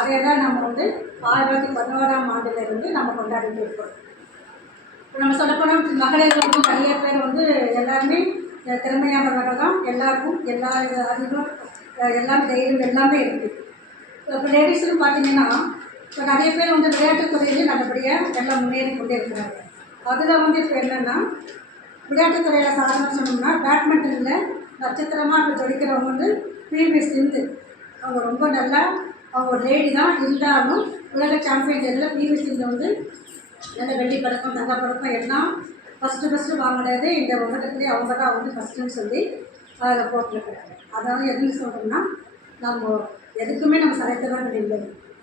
அதையெல்லாம் நம்ம வந்து 1911ஆம் ஆண்டிலிருந்து நம்ம கொண்டாடிட்டு இருக்கோம். இப்போ நம்ம சொல்லப்போனால் மகளிர் வந்து நிறைய பேர் வந்து எல்லாருமே திறமையானவர்கள் தான். எல்லாருக்கும் எல்லா அறிவும் எல்லாமே தைரியம் எல்லாமே இருக்குது. இப்போ லேடிஸ்னு பார்த்தீங்கன்னா இப்போ நிறைய பேர் வந்து விளையாட்டுத்துறையிலே நல்லபடியாக எல்லாம் முன்னேறி கொண்டே இருக்கிறாங்க. அதில் வந்து இப்போ என்னென்னா விளையாட்டுத்துறையில் சாதனை சொன்னோம்னா பேட்மிண்டனில் நட்சத்திரமாக இப்போ ஜொலிக்கிறவங்க வந்து பிவி சிந்து. அவங்க ரொம்ப நல்லா அவங்க ஒரு லேடி தான் இருந்தாலும் உலக சாம்பியன் இதில் பிவி சிந்து வந்து நல்ல வெள்ளி பதக்கம் தங்கப்பதக்கம் எல்லாம் ஃபஸ்ட்டு வாங்கினது இந்த உலகத்துலேயே அவங்க தான் வந்து ஃபஸ்ட்டுன்னு சொல்லி அதில் போட்டிருக்கிறாங்க. அதாவது எதுன்னு சொல்கிறோம்னா நம்ம எதுக்குமே நம்ம சளைத்தவர்கள் இல்லை.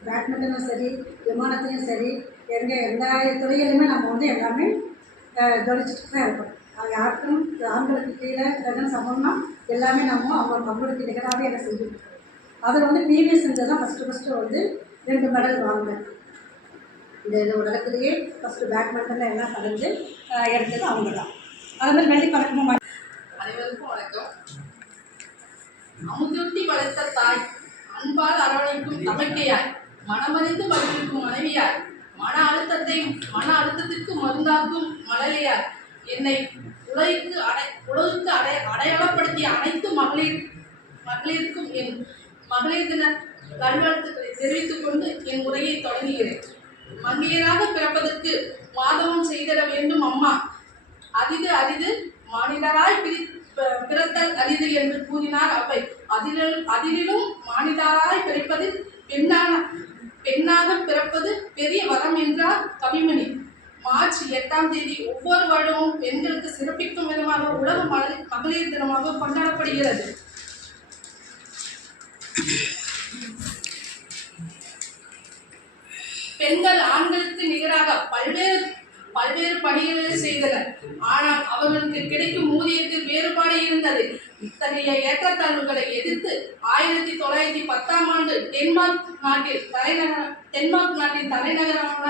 பேட்மிண்டனும் சரி விமானத்துலேயும் சரி எல்லா துறையிலுமே நம்ம வந்து எல்லாமே ஜொலிச்சுட்டு தான் இருக்கோம். அது யாருக்கும் ஆண்களுக்கு கீழே இல்லைன்னு சமம்னா எல்லாமே நம்ம அவங்களுக்கு நிகராகவே என்ன செஞ்சுருக்கோம். அதில் வந்து பிவி சிந்து தான் ஃபஸ்ட்டு வந்து 2 மெடல் வாங்கினேன். இந்த உலகத்திலேயே ஃபஸ்ட்டு பேட்மிண்டனில் எல்லாம் கலந்து எடுத்தது அவங்க தான். அது மாதிரி வெள்ளி பதக்கமும். அனைவருக்கும் வணக்கம். அமுதூட்டி வளர்த்த தாய், அன்பால் அரவணைக்கும் தமக்கையாய், மனமறிந்து மகிழ்விக்கும் மனைவியாய், மன அழுத்தத்திற்கு மருந்தாக்கும் மழலையாய், என்னை உலகுக்கு அடையாளப்படுத்திய அனைத்து மகளிருக்கும் என் மகளிர் தின நல்வாழ்த்துக்களை தெரிவித்துக் கொண்டு என் உரையை தொடங்குகிறேன். மங்கையராக பிறப்பதற்கு மாதவம் செய்திட வேண்டும் அம்மா. அரிது மானிடராய் பிறத்தல் அரிது என்று கூறினார் அவை. அதிலும் மானிடராய் பிறப்பதில் பெண்ணாக பிறப்பது பெரிய வரம் என்றார் கவிமணி. மார்ச் 8ஆம் தேதி ஒவ்வொரு வருடமும் பெண்களுக்கு சிறப்பிக்கும் விதமாக உலக மகளிர் தினமாக கொண்டாடப்படுகிறது. பெண்கள் ஆண்களுக்கு நிகராக பல்வேறு பணிகளை செய்தனர். ஆனால் அவர்களுக்கு கிடைக்கும் ஊதியத்தில் வேறுபாடு இருந்தது. இத்தகைய ஏற்றத்தாழ்வுகளை எதிர்த்து 1910ஆம் ஆண்டு டென்மார்க் நாட்டின் தலைநகரமான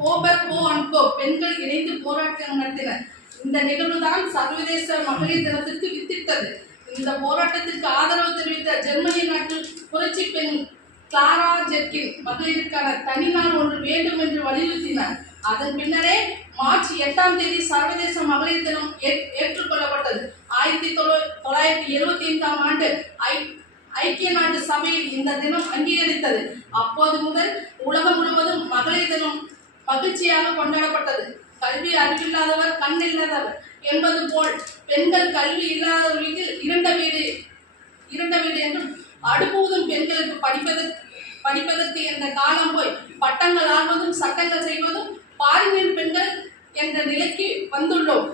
கோபர்கோ பெண்கள் இணைந்து போராட்டம் நடத்தினர். இந்த நிகழ்வுதான் சர்வதேச மகளிர் தினத்திற்கு வித்திட்டது. இந்த போராட்டத்திற்கு ஆதரவு தெரிவித்த ஜெர்மனி நாட்டு புரட்சி பெண் கிளாரா ஜெர்கின் மகளிருக்கான தனி நாள் ஒன்று வேண்டும் என்று வலியுறுத்தினார். அதன் பின்னரே மார்ச் 8ஆம் தேதி சர்வதேச மகளிர் தினம் ஏற்றுக்கொள்ளப்பட்டது. 1975ஆம் ஆண்டு ஐக்கிய நாட்டு சபையில் இந்த தினம் அங்கீகரித்தது. அப்போது முதல் உலகம் முழுவதும் மகளிர் தினம் மகிழ்ச்சியாக கொண்டாடப்பட்டது. கல்வி அறிவில்லாதவர் கண் இல்லாதவர் என்பது போல் பெண்கள் கல்வி இல்லாதவர் வீட்டில் இரண்ட வீடு என்றும் அடுப்பூதும் பெண்களுக்கு படிப்பதற்கு என்ற காலம் போய் பட்டங்கள் ஆள்வதும் சட்டங்கள் செய்வதும் பாரினில் பெண்கள் என்ற நிலைக்கு வந்துள்ளோம்.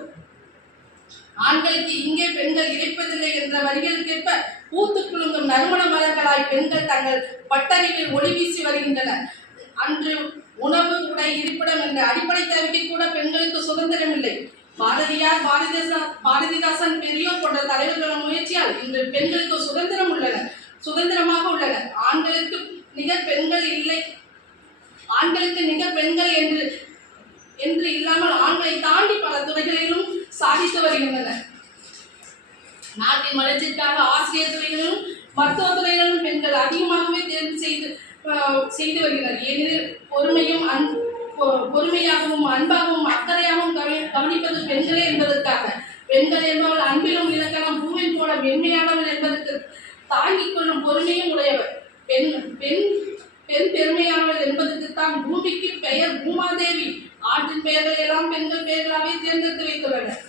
ஆண்களுக்கு இங்கே பெண்கள் இழைப்பதில்லை என்ற வரிகளுக்கேற்ப பூத்து குலுங்கும் நறுமண மலர்களாய் பெண்கள் தங்கள் பட்டறிவில் ஒளி வீசி வருகின்றனர். அன்று உணவு உடை இருப்பிடம் என்ற அடிப்படை தேவைக்கு கூட பெண்களுக்கு சுதந்திரம் இல்லை. பாரதியார் பாரதிதாசன் பெரியோர் போன்ற தலைவர்களின் முயற்சியால் இன்று பெண்களுக்கு சுதந்திரமாக உள்ளனர். ஆண்களுக்கு நிகர் பெண்கள் இல்லை. ஆண்களுக்கு நிகர் பெண்கள் என்று இல்லாமல் ஆண்களை தாண்டி பல துறைகளிலும் சாதித்து வருகின்றனர். நாட்டின் வளர்ச்சிக்காக ஆசிரியர் துறைகளிலும் மருத்துவ துறைகளிலும் பெண்கள் அதிகமாகவே தேர்வு செய்து வருகின்றனர். ஏனெனில் பொறுமையாகவும் அன்பாகவும் அக்கறையாகவும் கவனிப்பது பெண்களே என்பதற்காக. பெண்கள் என்பவள் அன்பிலும் இலக்கணம் பூவின் போல மென்மையானவள் என்பதற்கு தாங்கிக் கொள்ளும் பொறுமையும் உடையவர். பெண் பெருமையானவள் என்பதற்கு தான் பூமிக்கு பெயர் பூமாதேவி. ஆற்றின் பெயர்கள் எல்லாம் பெண்கள் பெயர்களாகவே தேர்ந்தெடுத்து வைத்துள்ளனர்.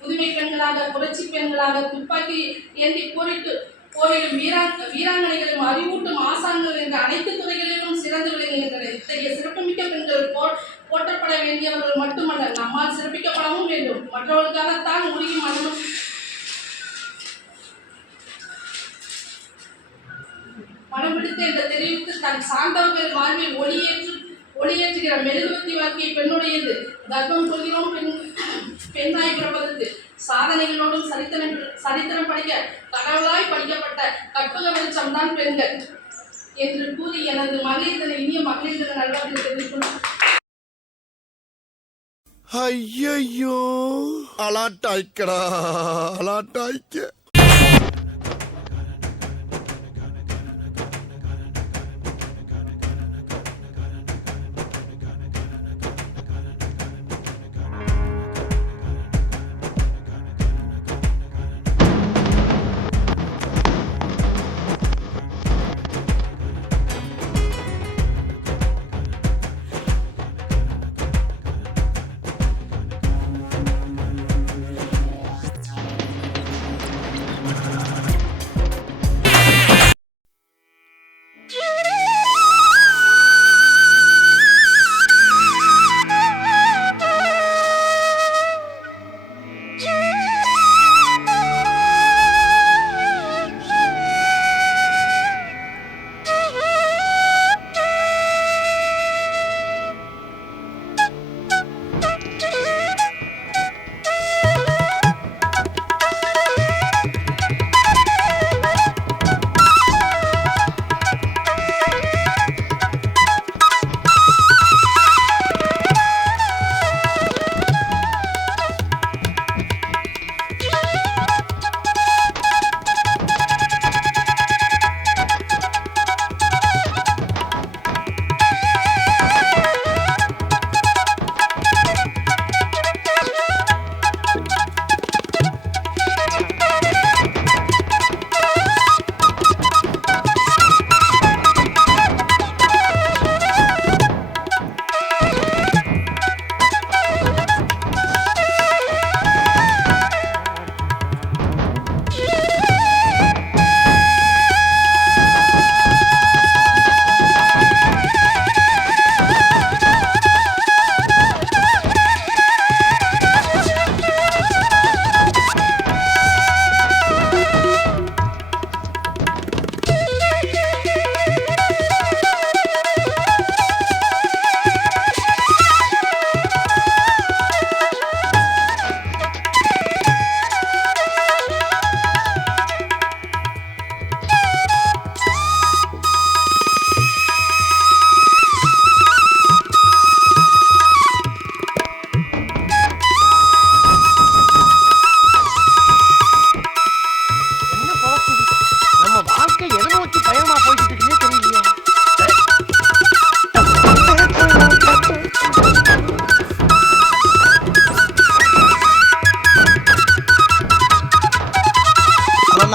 புதுமை பெண்களாக புரட்சி பெண்களாக துப்பாக்கி ஏந்தி போரிடும் வீராங்கனைகளும் அறிவூட்டும் ஆசான்கள் என்ற அனைத்து துறைகளிலும் சிறந்து விளங்குகின்றனர். இத்தகைய சிறப்புமிக்க பெண்கள் போற்றப்பட வேண்டியவர்கள் மட்டுமல்ல, நம்மால் சிறப்பிக்கப்படவும் வேண்டும். மற்றவர்களுக்காகத்தான் உருகி மனம் பிடித்த என்ற தெரிவித்து தன் சார்ந்தவர்கள் வாழ்வில் ஒளியேற்றுகிற மெழுகுவர்த்தி வாழ்க்கை பெண்ணுடையது. கர்ப்பம் கொள்கிறோம் பெண்ணாய் பிறப்பதற்கு சாதனைகளோடும் சரித்திரம் படிக்க கடவுளாய் படிக்கப்பட்ட கற்பக வெளிச்சம் தான் பெண்கள் என்று கூறி எனது மகளிர் தின இனிய மகளிர் தின நல்வாழ்த்துக்களை தெரிவித்துள்ளேன். ஐயோ அலாட்டாய்க்க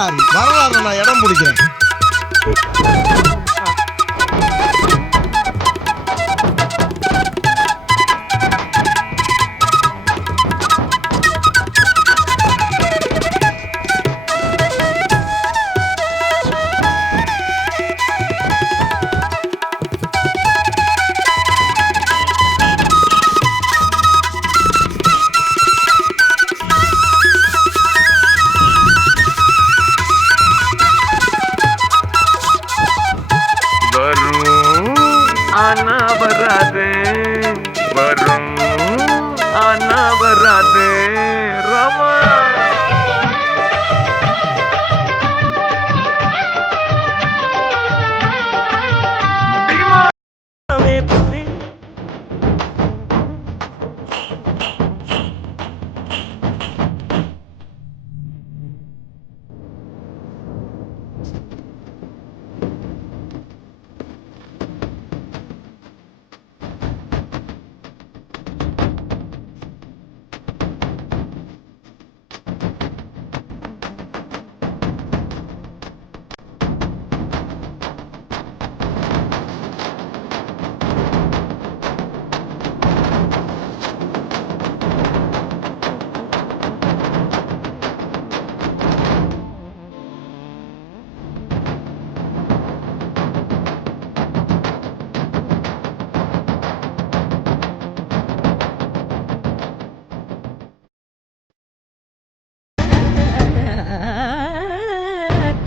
வரலாறு நான் இடம் பிடிக்கிறேன். आना बराते वरुण आना बराते रमा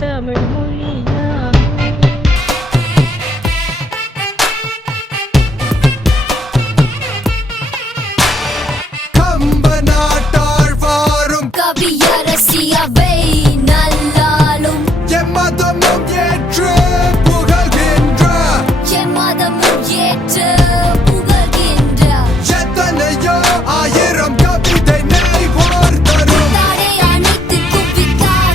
தமிழ் மொழியா கம்ப நாட்டாள் வாரும் கவியரசியவை நல்லாலும் எம்மதமும் ஏற்று புகழ்கின்ற எம்மதமும் ஏற்று புகழ்கின்ற எத்தனையோ ஆயிரம் கவிதை நெய்வோர் தரும் தாடை அணைத்து குவித்தார்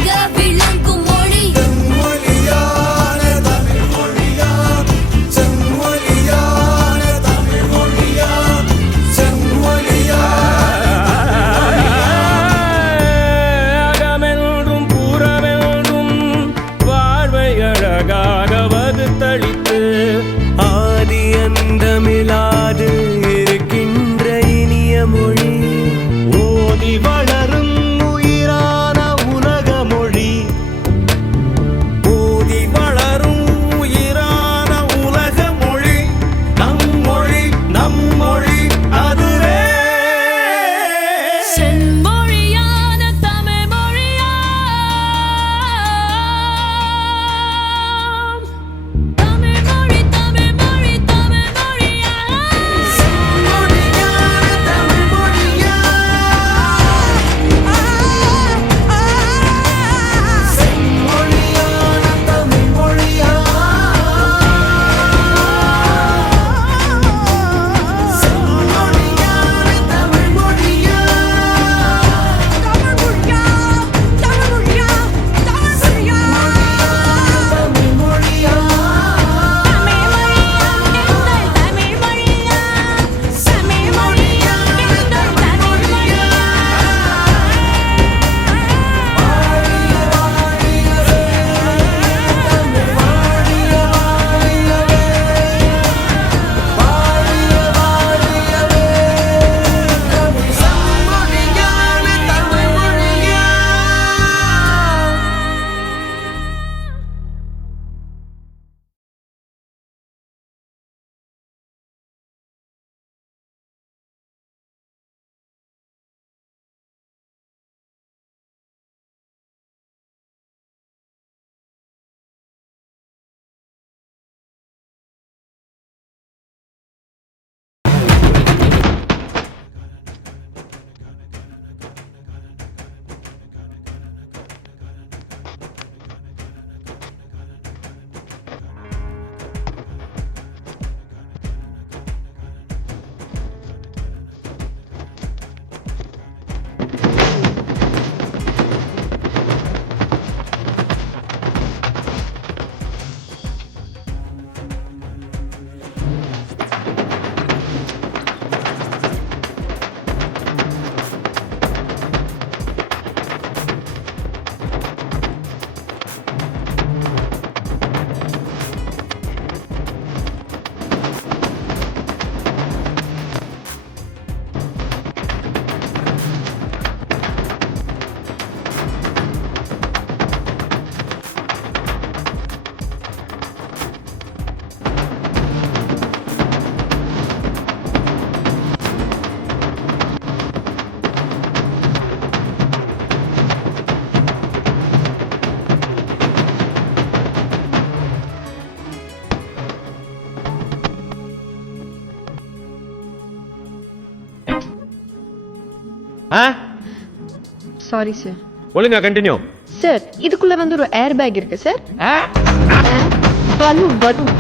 ஆ சாரி சார். ஒழுங்கா கண்டினியூ. சார் இதுக்குள்ள வந்து ஒரு ஏர் பேக் இருக்கு சார். பலூன்.